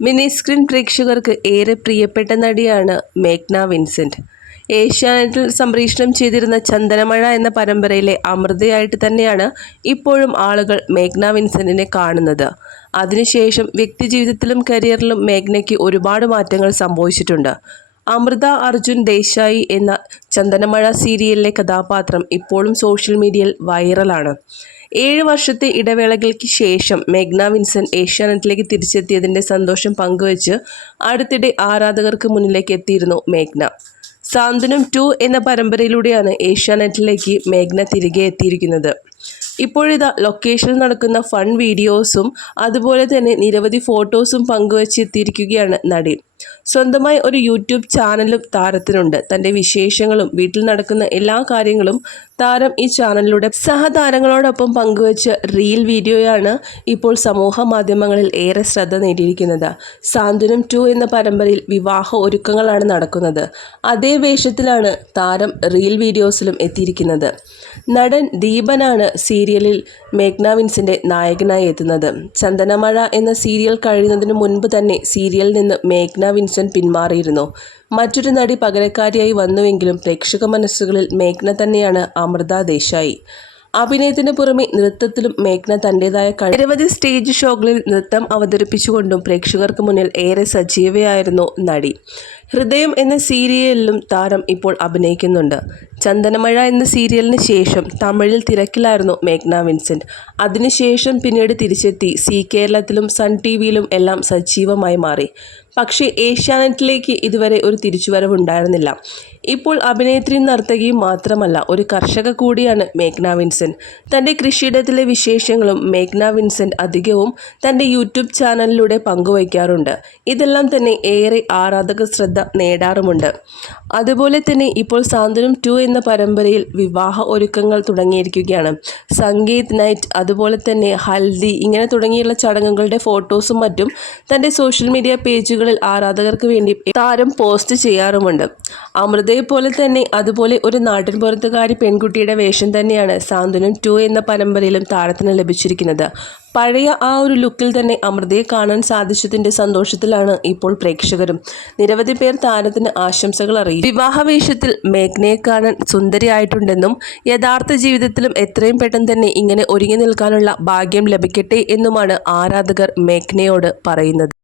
Mini screen പ്രേക്ഷകർക്ക് ഏറെ പ്രിയപ്പെട്ട നടിയാണ് മേഘ്ന വിൻസെന്റ് ഏഷ്യാനെറ്റിൽ സംപ്രേഷണം ചെയ്തിരുന്ന ചന്ദനമഴ എന്ന പരമ്പരയിലെ അമൃതയായിട്ട് തന്നെയാണ് ഇപ്പോഴും ആളുകൾ മേഘ്ന വിൻസെന്റിനെ കാണുന്നത്. അതിനുശേഷം വ്യക്തിജീവിതത്തിലും കരിയറിലും മേഘ്നയ്ക്ക് ഒരുപാട് മാറ്റങ്ങൾ സംഭവിച്ചിട്ടുണ്ട്. അമൃത അർജുൻ ദേശായി എന്ന ചന്ദനമഴ സീരിയലിലെ കഥാപാത്രം ഇപ്പോഴും സോഷ്യൽ മീഡിയയിൽ വൈറലാണ്. ഏഴ് വർഷത്തെ ഇടവേളകൾക്ക് ശേഷം മേഘ്ന വിൻസൻ ഏഷ്യാനെറ്റിലേക്ക് തിരിച്ചെത്തിയതിന്റെ സന്തോഷം പങ്കുവച്ച് അടുത്തിടെ ആരാധകർക്ക് മുന്നിലേക്ക് എത്തിയിരുന്നു മേഘ്ന. സാന്ത്വനം ടു എന്ന പരമ്പരയിലൂടെയാണ് ഏഷ്യാനെറ്റിലേക്ക് മേഘ്ന തിരികെ എത്തിയിരിക്കുന്നത്. ഇപ്പോഴിതാ ലൊക്കേഷനിൽ നടക്കുന്ന ഫൺ വീഡിയോസും അതുപോലെ തന്നെ നിരവധി ഫോട്ടോസും പങ്കുവച്ചെത്തിയിരിക്കുകയാണ് നടി സ്വന്തമായി ഒരു യൂട്യൂബ് ചാനലും താരത്തിനുണ്ട്. തന്റെ വിശേഷങ്ങളും വീട്ടിൽ നടക്കുന്ന എല്ലാ കാര്യങ്ങളും താരം ഈ ചാനലിലൂടെ സഹതാരങ്ങളോടൊപ്പം പങ്കുവച്ച റീൽ വീഡിയോയാണ് ഇപ്പോൾ സമൂഹ മാധ്യമങ്ങളിൽ ഏറെ ശ്രദ്ധ നേടിയിരിക്കുന്നത്. സാന്ത്വനം ടു എന്ന പരമ്പരയിൽ വിവാഹ ഒരുക്കങ്ങളാണ് നടക്കുന്നത്. അതേ വേഷത്തിലാണ് താരം റീൽ വീഡിയോസിലും എത്തിയിരിക്കുന്നത്. നടൻ ദീപനാണ് സീരിയലിൽ മേഘ്ന വിൻസിന്റെ നായകനായി എത്തുന്നത്. ചന്ദനമഴ എന്ന സീരിയൽ കഴിയുന്നതിന് മുൻപ് തന്നെ സീരിയലിൽ നിന്ന് മേഘ്ന വിൻസൻ പിന്മാറിയിരുന്നു. മറ്റൊരു നടി പകരക്കാരിയായി വന്നുവെങ്കിലും പ്രേക്ഷക മനസ്സുകളിൽ മേഘ്ന തന്നെയാണ് അമൃത ദേശായി. അഭിനയത്തിന് പുറമെ നൃത്തത്തിലും മേഘ്ന തന്റെതായ നിരവധി സ്റ്റേജ് ഷോകളിൽ നൃത്തം അവതരിപ്പിച്ചുകൊണ്ടും പ്രേക്ഷകർക്ക് മുന്നിൽ ഏറെ സജീവയായിരുന്നു നടി. ഹൃദയം എന്ന സീരിയലിലും താരം ഇപ്പോൾ അഭിനയിക്കുന്നുണ്ട്. ചന്ദനമഴ എന്ന സീരിയലിന് ശേഷം തമിഴിൽ തിരക്കിലായിരുന്നു മേഘ്ന വിൻസെന്റ് അതിനുശേഷം പിന്നീട് തിരിച്ചെത്തി. സി കേരളത്തിലും സൺ ടി വിയിലും എല്ലാം സജീവമായി മാറി. പക്ഷേ ഏഷ്യാനെറ്റിലേക്ക് ഇതുവരെ ഒരു തിരിച്ചുവരവുണ്ടായിരുന്നില്ല. ഇപ്പോൾ അഭിനേത്രിയും നർത്തകിയും മാത്രമല്ല ഒരു കർഷക കൂടിയാണ് മേഘ്ന വിൻസെന്റ് തന്റെ കൃഷിയിടത്തിലെ വിശേഷങ്ങളും മേഘ്ന വിൻസെന്റ് അധികവും തന്റെ യൂട്യൂബ് ചാനലിലൂടെ പങ്കുവയ്ക്കാറുണ്ട്. ഇതെല്ലാം തന്നെ ഏറെ ആരാധക ശ്രദ്ധ നേടാറുമുണ്ട്. അതുപോലെ തന്നെ ഇപ്പോൾ സാന്ത്വനം ടു എന്ന പരമ്പരയിൽ വിവാഹ ഒരുക്കങ്ങൾ തുടങ്ങിയിരിക്കുകയാണ്. സംഗീത് നൈറ്റ് അതുപോലെ തന്നെ ഹൽദി ഇങ്ങനെ തുടങ്ങിയുള്ള ചടങ്ങുകളുടെ ഫോട്ടോസും മറ്റും തന്റെ സോഷ്യൽ മീഡിയ പേജുകളിൽ ആരാധകർക്ക് വേണ്ടി താരം പോസ്റ്റ് ചെയ്യാറുമുണ്ട്. അമൃതയെ പോലെ തന്നെ അതുപോലെ ഒരു നാട്ടിൻപുറത്തുകാരി പെൺകുട്ടിയുടെ വേഷം തന്നെയാണ് സാന്ത്വനം ടു എന്ന പരമ്പരയിലും താരത്തിന് ലഭിച്ചിരിക്കുന്നത്. പഴയ ആ ഒരു ലുക്കിൽ തന്നെ അമൃതയെ കാണാൻ സാധിച്ചതിന്റെ സന്തോഷത്തിലാണ് ഇപ്പോൾ പ്രേക്ഷകരും. നിരവധി പേർ താരത്തിന് ആശംസകൾ അറിയിച്ചു. വിവാഹവേഷത്തിൽ മേഘ്നയെ കാണാൻ സുന്ദരിയായിട്ടുണ്ടെന്നും യഥാർത്ഥ ജീവിതത്തിലും എത്രയും പെട്ടെന്ന് തന്നെ ഇങ്ങനെ ഒരുങ്ങി നിൽക്കാനുള്ള ഭാഗ്യം ലഭിക്കട്ടെ എന്നുമാണ് ആരാധകർ മേഘ്നയോട് പറയുന്നത്.